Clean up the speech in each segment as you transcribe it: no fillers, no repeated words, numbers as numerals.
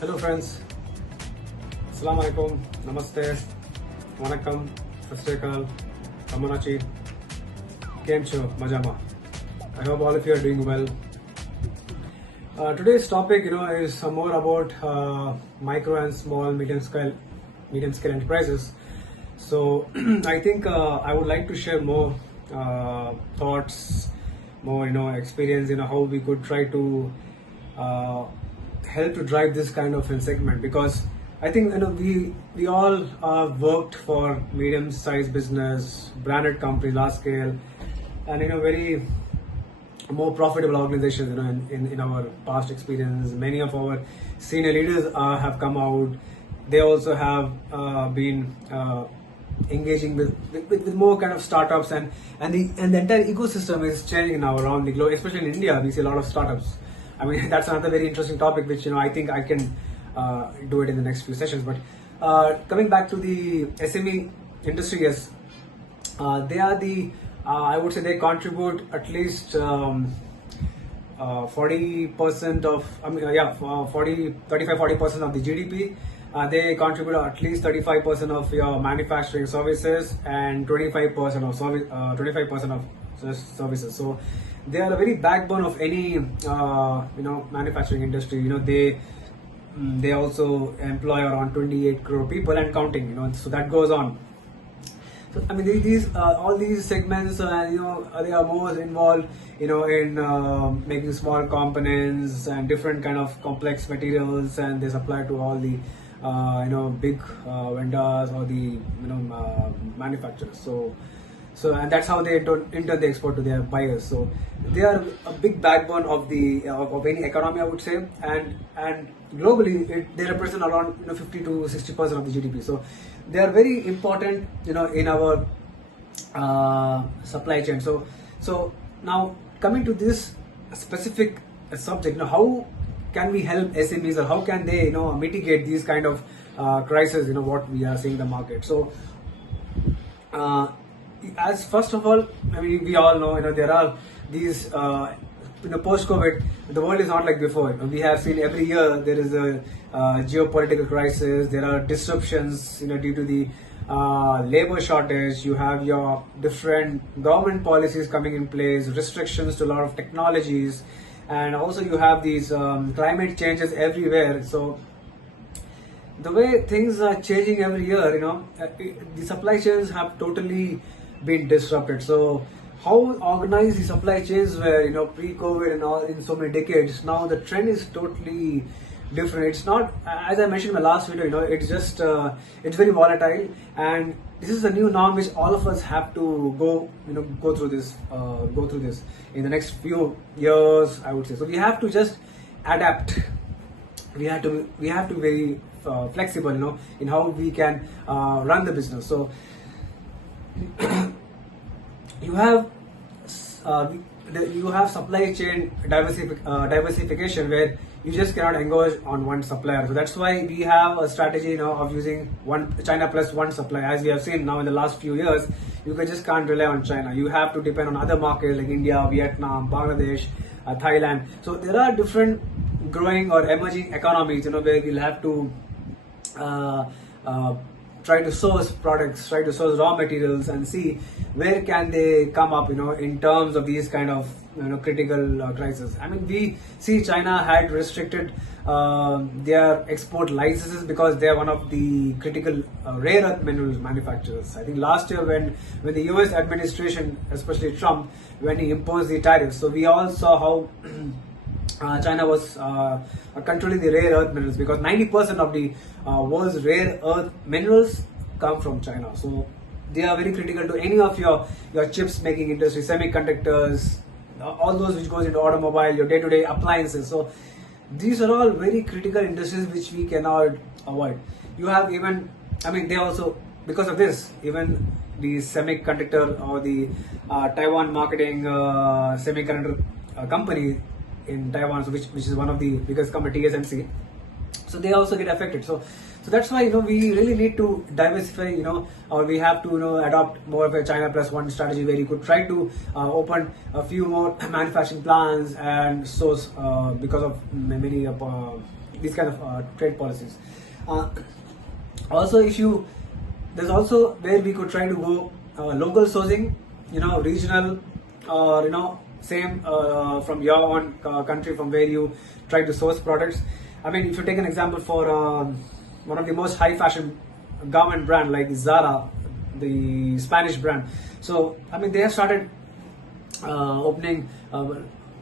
Hello friends, Assalamu alaikum, Namaste, Vanakkam, Sasrikal, Kamanachi, Kemcho, Majama. I hope all of you are doing well. Today's topic, is more about micro and small, medium scale enterprises. So I think I would like to share more thoughts, more experience, how we could try to help to drive this kind of a segment, because I think we all worked for medium-sized business, branded company, large scale, and very more profitable organizations. In our past experience, many of our senior leaders have come out. They also have been engaging with more kind of startups, and the entire ecosystem is changing now around the globe. Especially in India, we see a lot of startups. I mean, that's another very interesting topic, which I think I can do it in the next few sessions. But coming back to the SME industry, yes, they are the I would say they contribute at least 40% of 35-40% of the GDP. They contribute at least 35% of your manufacturing services and 25% of services. So they are a very backbone of any manufacturing industry. They also employ around 28 crore people and counting. So that goes on. So I mean, these all these segments, they are more involved, in making small components and different kind of complex materials, and they supply to all the big vendors or the manufacturers. So and that's how they in turn they export to their buyers. So they are a big backbone of the of any economy, I would say, and globally they represent around 50 to 60% of the GDP. So they are very important in our supply chain. So now coming to this specific subject, how can we help SMEs, or how can they mitigate these kind of crises, what we are seeing in the market? So as first of all, I mean, we all know there are these post-COVID, the world is not like before. We have seen every year there is a geopolitical crisis. There are disruptions due to the labor shortage. You have your different government policies coming in place, restrictions to a lot of technologies, and also you have these climate changes everywhere. So the way things are changing every year, the supply chains have totally been disrupted. So how organized the supply chains were, pre-COVID and all in so many decades, now the trend is totally different. It's not, as I mentioned in my last video, it's just it's very volatile, and this is the new norm which all of us have to go through this in the next few years, I would say. So we have to just adapt. We have to be very flexible, in how we can run the business. So you have supply chain diversification, where you just cannot engage on one supplier. So that's why we have a strategy of using China plus one supplier. As we have seen now in the last few years, you just can't rely on China. You have to depend on other markets like India, Vietnam, Bangladesh, Thailand. So there are different growing or emerging economies, where we'll have to try to source products, try to source raw materials, and see where can they come up, in terms of these kind of critical crises. I mean, we see China had restricted their export licenses because they are one of the critical rare earth minerals manufacturers. I think last year when the US administration, especially Trump, when he imposed the tariffs, so we all saw how China was controlling the rare earth minerals, because 90% of the world's rare earth minerals come from China. So they are very critical to any of your chips making industry, semiconductors, all those which goes into automobile, your day-to-day appliances. So these are all very critical industries which we cannot avoid. You have even, I mean, they also, because of this, even the semiconductor or the Taiwan marketing semiconductor company in Taiwan, so which is one of the biggest company, TSMC. So they also get affected. So that's why we really need to diversify, or we have to adopt more of a China plus one strategy, where you could try to open a few more manufacturing plants and source because of many these kind of trade policies. Also, if you there's also where we could try to go local sourcing, regional, or same from your own country from where you try to source products. I mean, if you take an example for one of the most high fashion garment brand like Zara, the Spanish brand. So I mean, they have started opening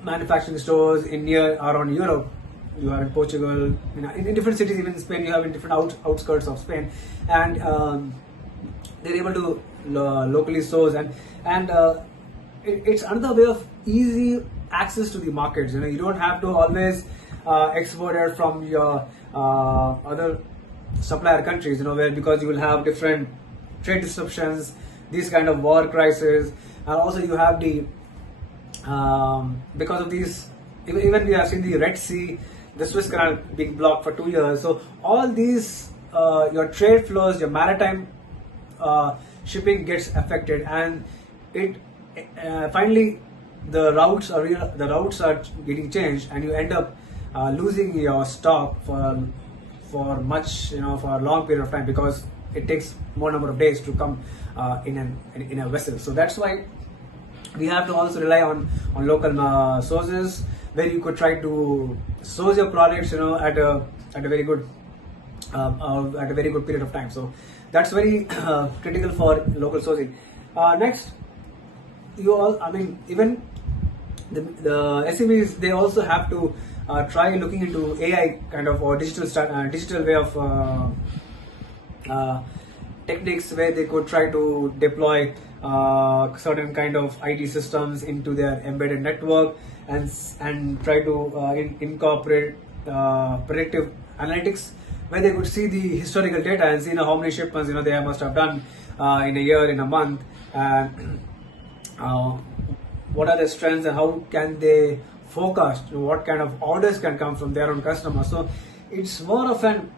manufacturing stores in near around Europe. You have in Portugal, in different cities, even in Spain. You have in different outskirts of Spain, and they're able to locally source, and it's another way of easy access to the markets. You don't have to always export it from your other supplier countries. Where because you will have different trade disruptions, these kind of war crises, and also you have the because of these. Even we have seen the Red Sea, the Suez Canal being blocked for 2 years. So all these, your trade flows, your maritime shipping gets affected, and it finally the routes are getting changed, and you end up losing your stock for much for a long period of time, because it takes more number of days to come in a vessel. So that's why we have to also rely on local sources, where you could try to source your products at a very good period of time. So that's very critical for local sourcing. Next, even the SMEs, they also have to try looking into AI kind of or digital way of techniques, where they could try to deploy certain kind of IT systems into their embedded network, and try to incorporate predictive analytics, where they could see the historical data and see how many shipments they must have done in a year, in a month, and what are the strengths, and how can they forecast what kind of orders can come from their own customers. So it's more of an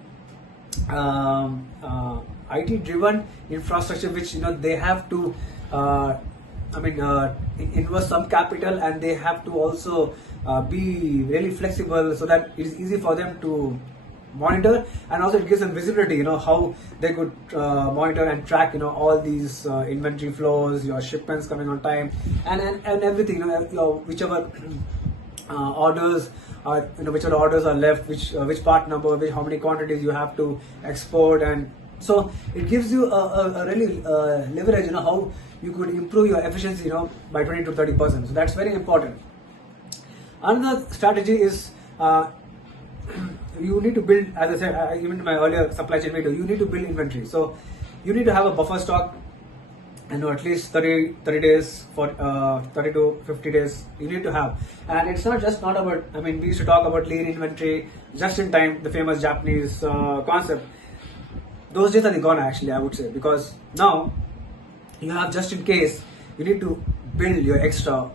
IT driven infrastructure, which they have to invest some capital, and they have to also be really flexible, so that it is easy for them to monitor, and also it gives them visibility, how they could monitor and track all these inventory flows, your shipments coming on time, and everything, whichever orders are whichever orders are left, which part number, how many quantities you have to export, and so it gives you a really leverage, how you could improve your efficiency, by 20 to 30%. So that's very important. Another strategy is you need to build, as I said, even in my earlier supply chain video, you need to build inventory. So you need to have a buffer stock, at least 30 days, for 30 to 50 days you need to have. And it's not about, we used to talk about lean inventory, just in time, the famous Japanese concept. Those days are gone, actually, I would say, because now you have just in case. You need to build your extra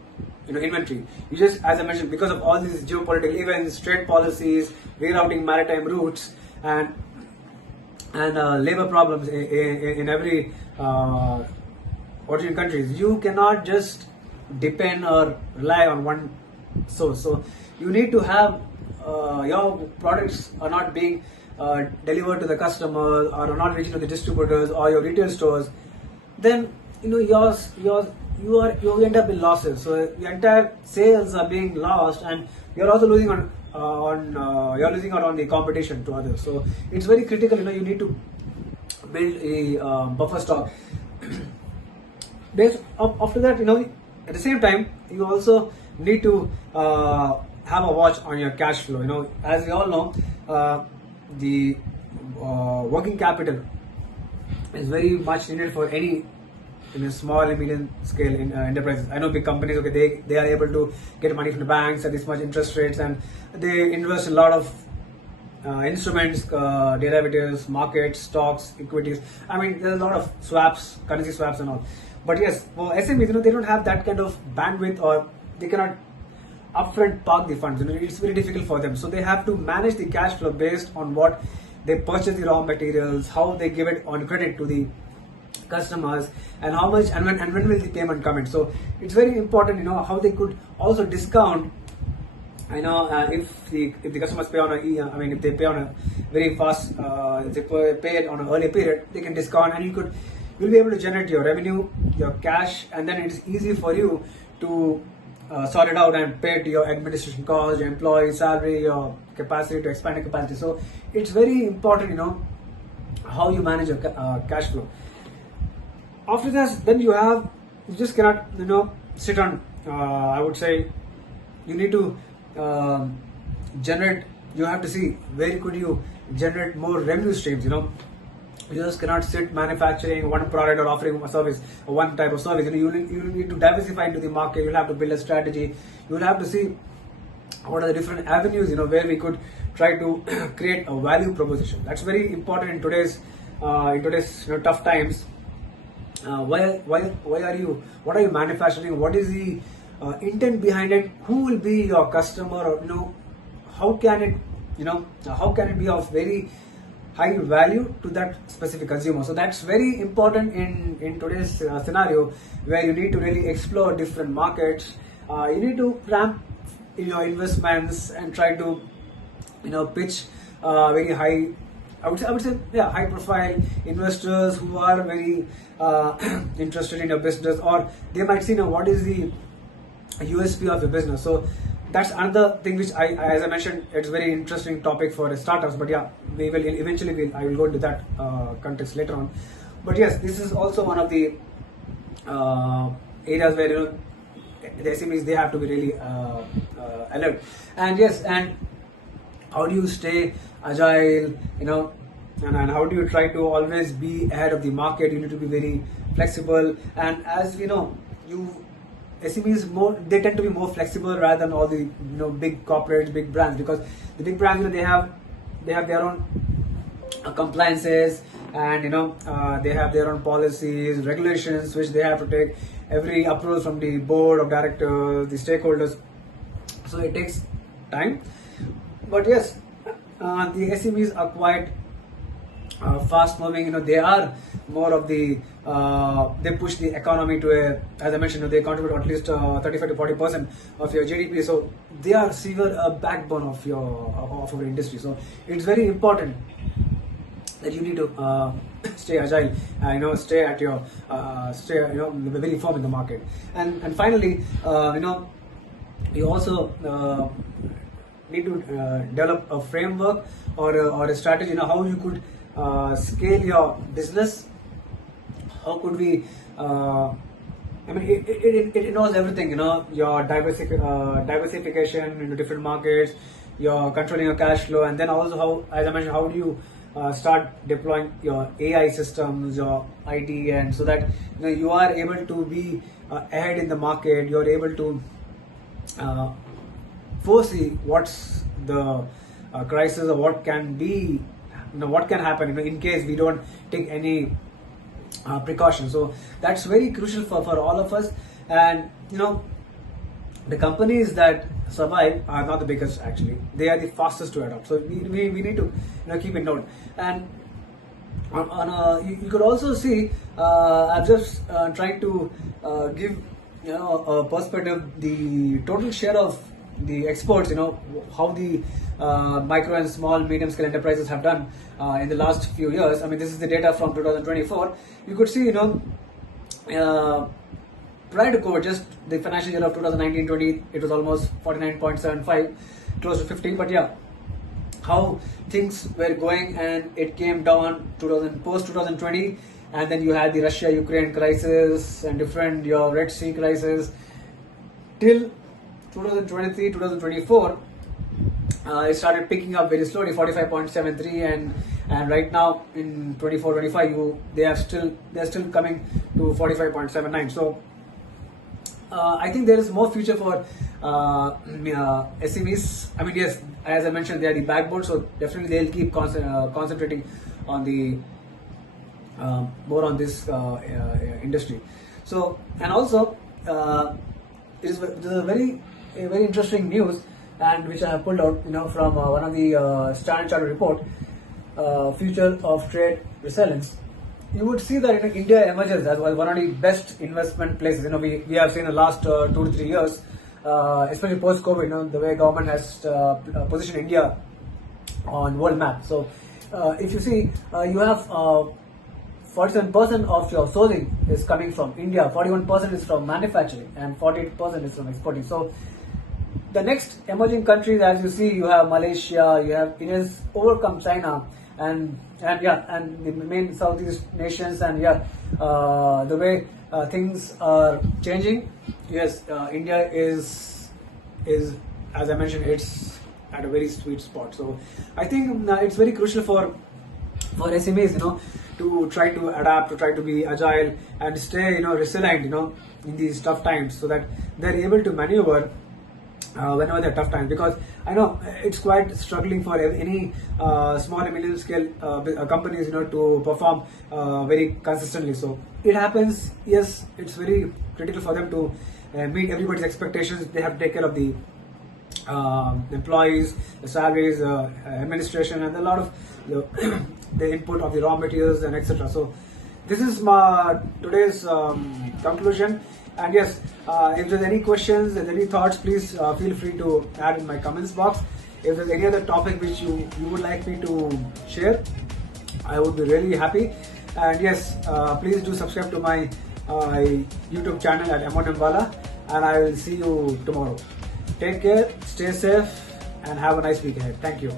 inventory. You just, as I mentioned, because of all these geopolitical events, trade policies, rerouting maritime routes, and labor problems in every origin countries, you cannot just depend or rely on one source. So you need to have your products are not being delivered to the customer, or are not reaching to the distributors or your retail stores, then you end up in losses. So your entire sales are being lost, and you're also losing out on the competition to others. So it's very critical. You need to build a buffer stock. After that, at the same time, you also need to have a watch on your cash flow. As we all know, the working capital is very much needed for any small and medium scale enterprises. I know big companies, they are able to get money from the banks at this much interest rates, and they invest in a lot of instruments, derivatives, markets, stocks, equities. There's a lot of swaps, currency swaps and all. But yes, for SMEs, they don't have that kind of bandwidth, or they cannot upfront park the funds. It's very difficult for them. So they have to manage the cash flow based on what they purchase the raw materials, how they give it on credit to the customers, and how much and when will the payment come in. So it's very important, how they could also discount I know if the customers pay on I mean if they pay on a very fast, if they pay it on an early period, they can discount, and you'll be able to generate your revenue, your cash, and then it is easy for you to sort it out and pay to your administration cost, your employee salary, your capacity to expand your capacity. So it's very important, how you manage your cash flow. After that, then you just cannot sit on. I would say you need to generate. You have to see where could you generate more revenue streams. You just cannot sit manufacturing one product or offering a service, or one type of service. You need to diversify into the market. You'll have to build a strategy. You'll have to see what are the different avenues where we could try to create a value proposition. That's very important in today's tough times. Why are you? What are you manufacturing? What is the intent behind it? Who will be your customer? Or how can it be of very high value to that specific consumer? So that's very important in today's scenario, where you need to really explore different markets. You need to ramp your investments and try to pitch very high. I would say high profile investors who are very interested in your business, or they might see what is the USP of your business. So that's another thing which as I mentioned, it's a very interesting topic for startups. But we will eventually I will go into that context later on. But yes, this is also one of the areas where the SMEs, they have to be really alert. And how do you stay agile, and how do you try to always be ahead of the market? You need to be very flexible, and as SMEs they tend to be more flexible rather than all the big corporates, big brands, because the big brands they have their own compliances, and they have their own policies, regulations which they have to take every approval from the board of directors, the stakeholders. So it takes time. But yes, the SMEs are quite fast moving. They are more of the they push the economy to as I mentioned, they contribute at least 35 to 40% of your GDP. So they are a backbone of our industry. So it's very important that you need to stay agile, stay at your very firm in the market. And finally, you also need to develop a framework or a strategy, how you could scale your business. How could we it involves everything, your diversification into different markets, your controlling your cash flow, and then also how, as I mentioned, how do you start deploying your AI systems, your IT, and so that you are able to be ahead in the market. You're able to foresee what's the crisis, or what can be, what can happen in case we don't take any precautions. So that's very crucial for all of us. And the companies that survive are not the biggest, actually. They are the fastest to adopt. So we need to keep in note. And you could also see, I'm just trying to give a perspective, the total share of the exports, how the micro and small medium scale enterprises have done in the last few years. I mean, this is the data from 2024. You could see, prior to COVID, just the financial year of 2019-20, it was almost 49.75, close to 50. But how things were going, and it came down post 2020, and then you had the Russia-Ukraine crisis and your Red Sea crisis till 2023, 2024. It started picking up very slowly, 45.73, and right now in 24-25, they're still coming to 45.79. So I think there is more future for SMEs. I mean, yes, as I mentioned, they are the backbone, so definitely they'll keep concentrating on the more on this industry. So, and also it is a very interesting news, and which I have pulled out from one of the Standard Chartered report, future of trade resilience. You would see that India emerges as one of the best investment places. We have seen the last 2 to 3 years, especially post-COVID, the way government has positioned India on world map. So if you see, you have 47% of your sourcing is coming from India, 41% is from manufacturing, and 48% is from exporting. So the next emerging countries, as you see, you have Malaysia, you have India's overcome China, and the main Southeast nations, and the way things are changing. Yes, India is as I mentioned, it's at a very sweet spot. So I think it's very crucial for SMEs, to try to adapt, to try to be agile and stay, resilient, in these tough times, so that they're able to maneuver whenever they're tough times. Because I know it's quite struggling for any small and medium scale companies, to perform very consistently. So it happens. Yes, it's very critical for them to meet everybody's expectations. They have to take care of the employees, the salaries, administration, and a lot of the input of the raw materials and etc. So this is my today's conclusion. And yes, if there's any questions and any thoughts, please feel free to add in my comments box. If there's any other topic which you would like me to share, I would be really happy. And yes, please do subscribe to my YouTube channel at M1Mwala, and I will see you tomorrow. Take care, stay safe, and have a nice week ahead. Thank you.